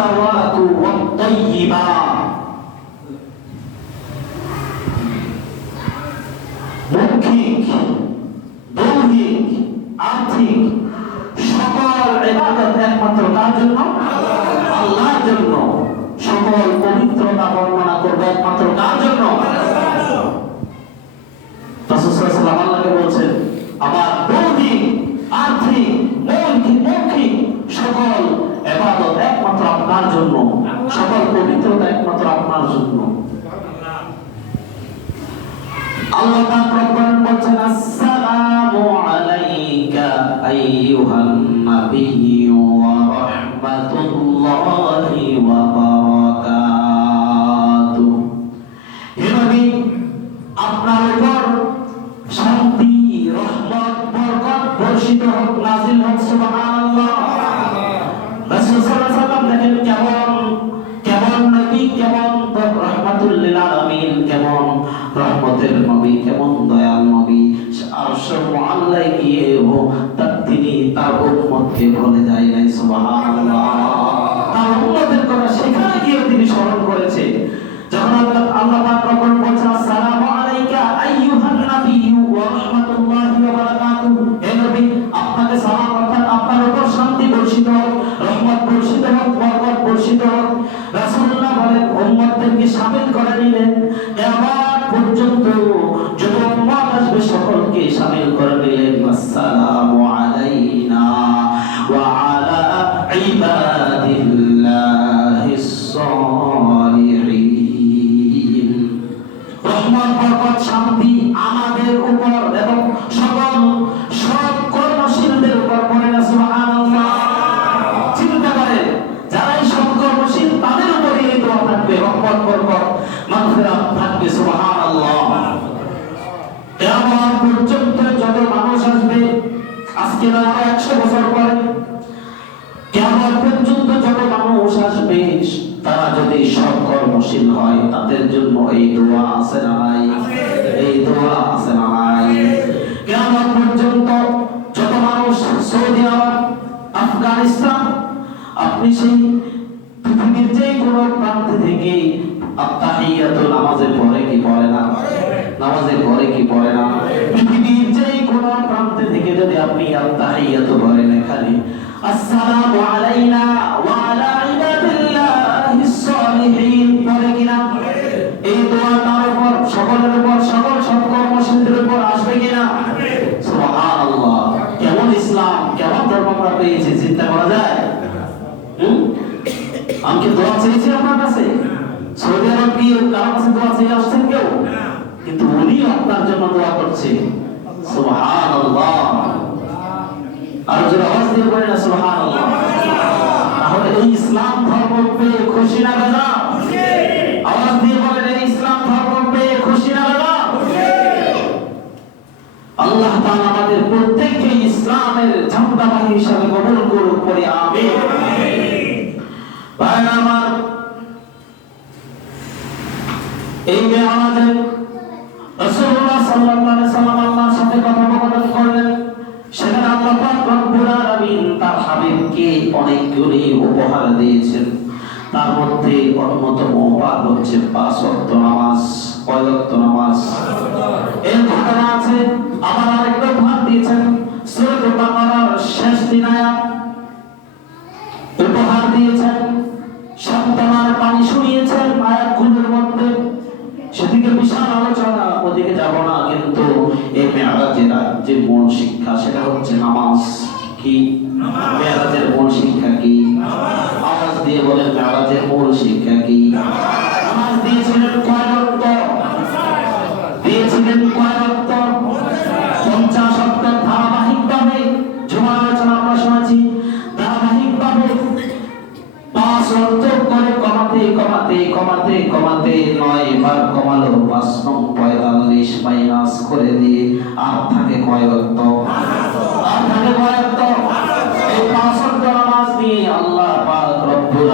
الصلوات والطيبات মৌখিক দৈহিক আর্থিক সকল ইবাদত একমাত্র কার জন্য আল্লাহর জন্য সকল পবিত্রতা বর্ণনা করবে একমাত্র আইয়ুহান নাবিয়্যু ওয়া রাহমাতুল্লাহি উম্মতকে বলে যায় নাই, সুবহানাল্লাহ। তার কথা সেখানে গিয়ে তিনি স্মরণ করেছে। যখন আল্লাহ আল্লাহ পাক বলছেন, আসসালামু আলাইকা আইয়ুহান ওয়া রাহমাতুল্লাহি ওয়া বারাকাতুহু। হে নবী, আপনাকে সালাম অর্থাৎ আপনার উপর শান্তি বর্ষিত হোক, রহমত বর্ষিত হোক, বরকত বর্ষিত হোক। রাসূলুল্লাহ উম্মতদেরকে করে নিলেন। কিয়ামত পর্যন্ত যত উম্মত আসবে, সকলকে শামিল করে আসসালামু যত মানুষ আসবে। আজকে না 100 বছর পরে। কেমন পর্যন্ত যত মানুষ আসবে, তারা যদি সব কর্মশীল হয়, তাদের জন্য এই দোয়া আছে না নাই? এই দোয়া আছে না নাই? কেমন পর্যন্ত যত মানুষ সৌদি আরব, আফগানিস্তান, আপনি সেই পৃথিবীর যে কোনো প্রান্ত থেকে আত্তাহিয়াতুল নামাজের পরে কি পড়ে না? নামাজের পরে কি পড়ে না? কোনো প্রান্ত থেকে যদি আপনি আত্তাহিয়াতু পড়েন এখানে আসসালামু আলাইনা ওয়া আলা সালিহিন পড়ে কিনা এই দোয়া উপর, সকলের উপর, সকল সৎকর্মশীলদের উপর আসবে কিনা সুবহানাল্লাহ। কেমন ইসলাম, কেমন ধর্ম আমরা পেয়েছি, চিন্তা করা যায়? আমি কি দোয়া চেয়েছি আপনার কাছে? সৌদি আরব কি কারও কাছে দোয়া চেয়ে আসছেন কেউ? কিন্তু উনি আপনার জন্য দোয়া করছে সুবহানাল্লাহ আর যারা আওয়াজ দিয়ে বলে না সুবহানাল্লাহ তাহলে এই ইসলাম ধর্ম পেয়ে খুশি না এই ইসলাম আমাদের হিসাবে কবুল রাসূলুল্লাহ অন্যতম উপহার হচ্ছে পাঁচ ওয়াক্ত নামাজ কয় নামাজ। এর ঘটনা আছে, আবার আরেকটা উপহার দিয়েছেন সূরা বাকারার শেষ আয়াত উপহার দিয়েছেন সান্ত্বনার পানি শুনিয়েছেন আয়াতগুলোর মধ্যে। সেদিকে বিশাল আলোচনা, ওদিকে যাব না, কিন্তু এই মেয়ারাজের যে মূল শিক্ষা, সেটা হচ্ছে নামাজ। কি? মেয়ারাজের মূল শিক্ষা কি? দিয়ে বলেন মেয়ারাজের মূল শিক্ষা কি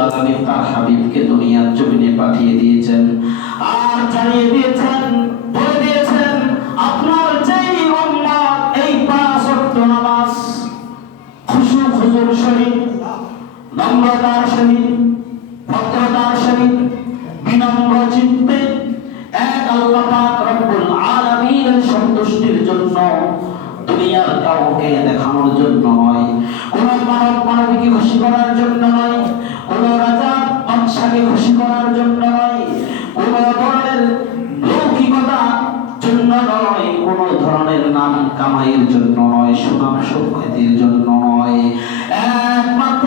আলামিন তার হাবিবকে দুনিয়ার জমিনে পাঠিয়ে দিয়েছেন। আর জানিয়ে দিয়েছেন, বলে দিয়েছেন, আপনার এই নম্রতার সহিত নয় কোন ধরনের নাম কামাইয়ের জন্য নয় সুনাম সুখ্যাতির জন্য নয়। একমাত্র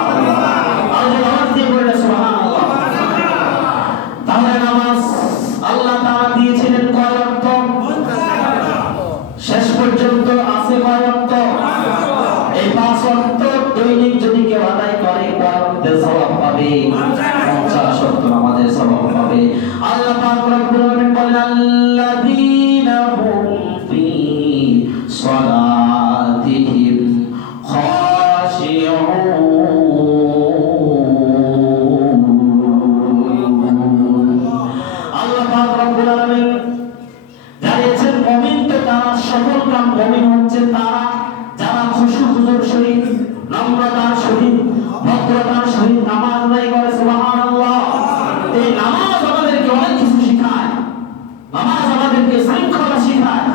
কেউ আদায় করে তার সওয়াব পাবে। 50 শর্ত সওয়াব পাবে। আল্লাহ পাক রব্বুল আমাদেরকে শৃঙ্খলা শেখায়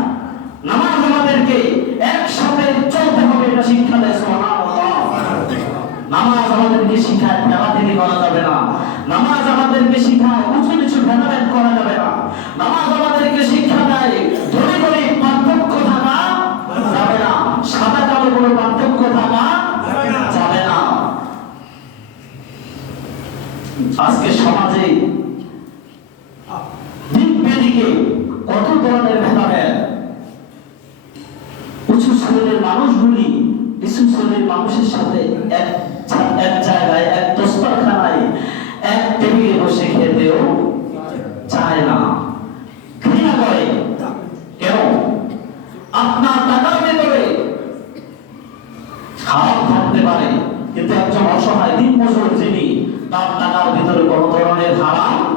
নামাজ আমাদেরকে একসাথে চলতে হবে এটা শিক্ষা দেয় নামাজ আমাদেরকে শিখায় ভেদাভেদি করা যাবে না। নামাজ আমাদেরকে শিখায়, উঁচু নিচু ভেদাভেদ করা যাবে না। নামাজ আমাদেরকে শিক্ষা দেয় ধরে ধরে পার্থক্য থাকা যাবে না। সাদা কালো কোনো পার্থক্য থাকা যাবে না। আজকে সমাজে দিক বেদিকে কত ধরনের ভেদাভেদ উঁচু শ্রেণির মানুষগুলি নিচু শ্রেণির মানুষের সাথে এক ছা- এক জায়গায় এক দস্তরখানায় এক টেবিলে বসে খেতেও চায় না ঘৃণা করে কেন আপনার টাকার ভেতরে খারাপ থাকতে পারে কিন্তু একজন অসহায় দিন বছর যিনি তার টাকার ভিতরে কোন ধরনের হারাম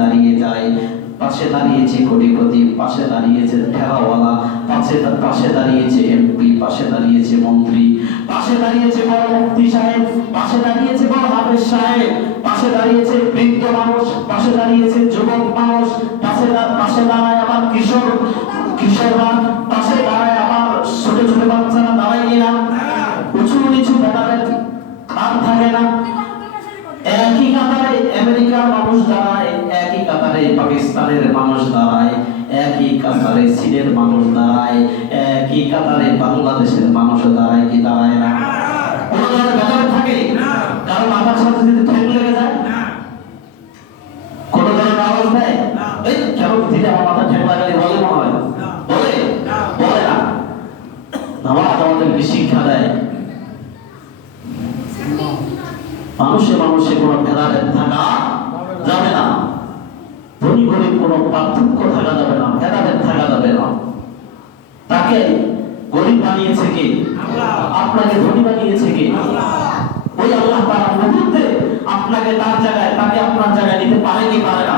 দাঁড়িয়ে যায়। পাশে দাঁড়িয়েছে কোটিপতি, পাশে দাঁড়িয়েছে ঠেলাওয়ালা, পাশে পাশে দাঁড়িয়েছে এমপি, পাশে দাঁড়িয়েছে মন্ত্রী, পাশে দাঁড়িয়েছে বড় মুক্তি সাহেব, পাশে দাঁড়িয়েছে বড় হাফেজ সাহেব, পাশে দাঁড়িয়েছে বৃদ্ধ মানুষ, পাশে দাঁড়িয়েছে যুবক মানুষ, পাশে পাশে দাঁড়ায় আবার কিশোর, কিশোররা পাশে দাঁড়ায় আবার ছোট ছোট বাচ্চারা দাঁড়ায় না উঁচু নিচু ভেদাভেদ আর থাকে না একই কাতারে আমেরিকার মানুষ দাঁড়ায় একই কাতারে পাকিস্তানের মানুষ দাঁড়ায় একই কাতারে চীনের মানুষ দাঁড়ায় একই কাতারে বাংলাদেশের মানুষ দাঁড়ায় কি দাঁড়ায় না কোনো ধরনের ভেদাভেদ থাকে কারণ আমার সাথে যদি ঠেক লেগে যায় কোনো ধরনের আওয়াজ দেয় এই কেন দিদি আমার মাথা ঠেক লাগালে বলে মনে হয় বলে বলে না নামাজ আমাদেরকে শিক্ষা দেয় মানুষে কোনো ভেদাভেদ থাকা যাবে না। ধনী গরিব কোনো পার্থক্য থাকা যাবে না, ভেদাভেদ থাকা যাবে না। তাকে গরিব বানিয়েছে কে? আপনাকে ধনী বানিয়েছে কে? ওই আল্লাহ আপনাকে তার জায়গায়, তাকে আপনার জায়গায় নিতে পারে কি পারে না?